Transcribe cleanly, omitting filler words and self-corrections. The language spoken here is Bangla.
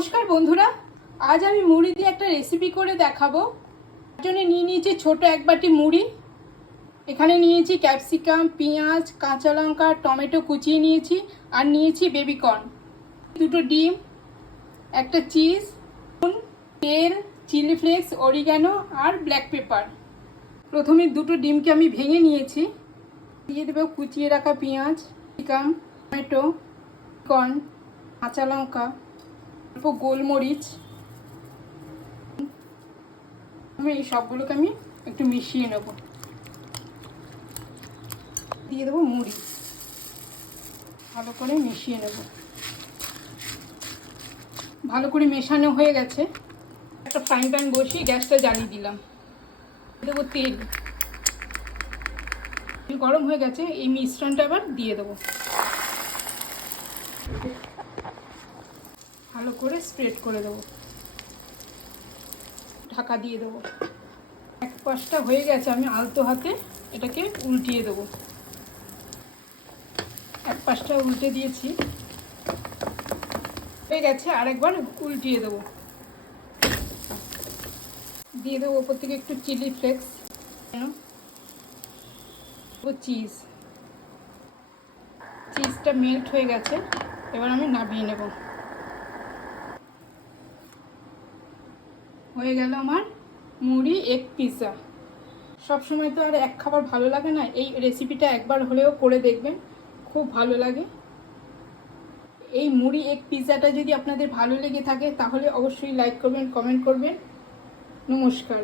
নমস্কার বন্ধুরা, আজ আমি মুড়ি দিয়ে একটা রেসিপি করে দেখাবো। তার জন্য নিয়ে নিয়েছি ছোট এক বাটি মুড়ি। এখানে নিয়েছি ক্যাপসিকাম, পেঁয়াজ, কাঁচা লঙ্কা, টমেটো কুচিয়ে নিয়েছি, আর নিয়েছি বেবিকর্ন, দুটো ডিম, একটা চিজ, তেল, চিলি ফ্লেক্স, অরিগ্যানো আর ব্ল্যাক পেপার। প্রথমে দুটো ডিমকে আমি ভেঙে নিয়েছি। দিয়ে দেবো কুচিয়ে রাখা পেঁয়াজ, ক্যাপসিকাম, টমেটো, কর্ন, কাঁচা লঙ্কা, অল্প গোলমরিচ। এই সবগুলোকে আমি একটু মিশিয়ে নেব। দিয়ে দেবো মুড়ি, ভালো করে মিশিয়ে নেব। ভালো করে মেশানো হয়ে গেছে। একটা ফ্রাইং প্যান বসিয়ে গ্যাসটা জ্বালিয়ে দিলাম। দেবো তেল, গরম হয়ে গেছে। এই মিশ্রণটা আবার দিয়ে দেবো, ভালো করে স্প্রেড করে দেবো, ঢাকা দিয়ে দেবো। এক পাশটা হয়ে গেছে, আমি আলতো হাতে এটাকে উল্টিয়ে দেবো। এক পাশটা উল্টে দিয়েছি, হয়ে গেছে। আরেকবার উল্টিয়ে দেবো। দিয়ে দেবো ওপর থেকে একটু চিলি ফ্লেক্স, চিজ। চিজটা মেল্ট হয়ে গেছে, এবার আমি নামিয়ে নেব। হয়ে গেল আমার মুড়ি এগ পিৎজা। সবসময় তো আর এক খাবার ভালো লাগে না, এই রেসিপিটা একবার হলেও করে দেখবেন, খুব ভালো লাগে। এই মুড়ি এগ পিৎজাটা যদি আপনাদের ভালো লেগে থাকে তাহলে অবশ্যই লাইক করবেন, কমেন্ট করবেন। নমস্কার।